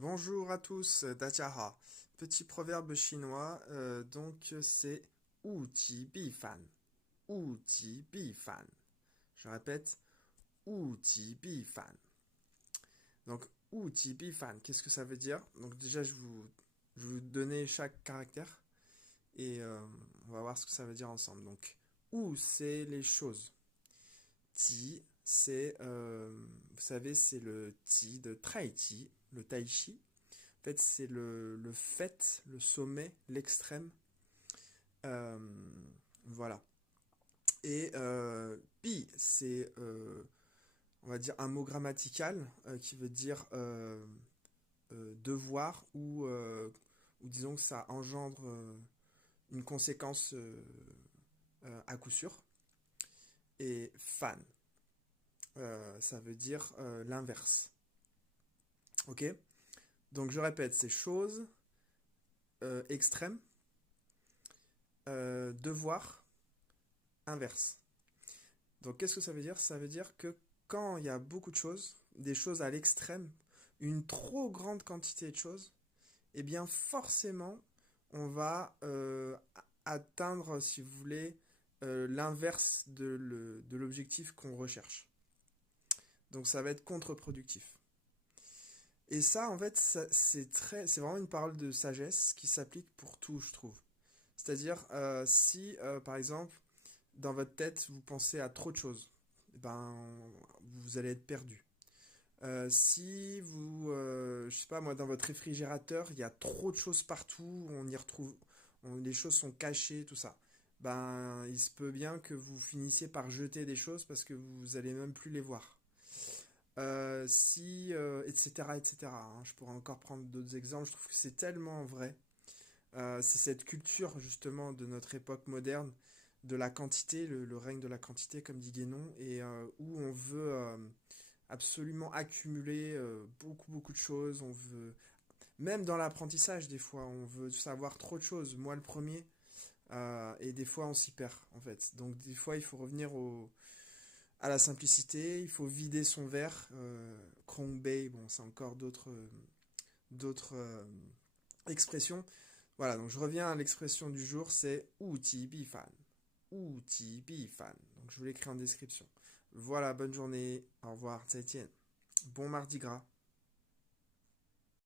Bonjour à tous, Dajiaha. Petit proverbe chinois, donc c'est Wu Ji Bi Fan. Wu Ji Bi Fan. Je répète, Wu Ji Bi Fan. Donc Wu Ji Bi Fan, qu'est-ce que ça veut dire? Donc déjà, je vais vous donner chaque caractère et on va voir ce que ça veut dire ensemble. Donc Wu, c'est les choses. Ji, c'est, vous savez, c'est le Ji de Tai Chi, le Tai Chi. En fait, c'est le fait, le sommet, l'extrême. Euh, voilà. Et pi, c'est, on va dire, un mot grammatical qui veut dire devoir ou disons que ça engendre une conséquence à coup sûr. Et fan, ça veut dire l'inverse. Ok? Donc je répète, c'est chose, extrême, devoir, inverse. Donc qu'est-ce que ça veut dire? Ça veut dire que quand il y a beaucoup de choses, des choses à l'extrême, une trop grande quantité de choses, eh bien forcément on va atteindre, si vous voulez, l'inverse de l'objectif qu'on recherche. Donc ça va être contre-productif. Et ça, en fait, c'est vraiment une parole de sagesse qui s'applique pour tout, je trouve. C'est-à-dire, si, par exemple, dans votre tête, vous pensez à trop de choses, eh ben, vous allez être perdu. Si vous, je sais pas moi, dans votre réfrigérateur, il y a trop de choses partout, on y retrouve, les choses sont cachées, tout ça. Ben, il se peut bien que vous finissiez par jeter des choses parce que vous allez même plus les voir. Si, etc., etc. Hein, je pourrais encore prendre d'autres exemples. Je trouve que c'est tellement vrai. C'est cette culture justement de notre époque moderne, de la quantité, le règne de la quantité, comme dit Guénon, et où on veut absolument accumuler beaucoup de choses. On veut, même dans l'apprentissage, des fois, on veut savoir trop de choses. Moi, le premier, et des fois, on s'y perd, en fait. Donc, des fois, il faut revenir à la simplicité. Il faut vider son verre. Krong Bei, bon, c'est encore d'autres expressions. Voilà, donc je reviens à l'expression du jour, c'est Wu Ji Bi Fan. Wu Ji Bi Fan. Donc je vous l'écris en description. Voilà, bonne journée. Au revoir, 再见. Bon mardi gras.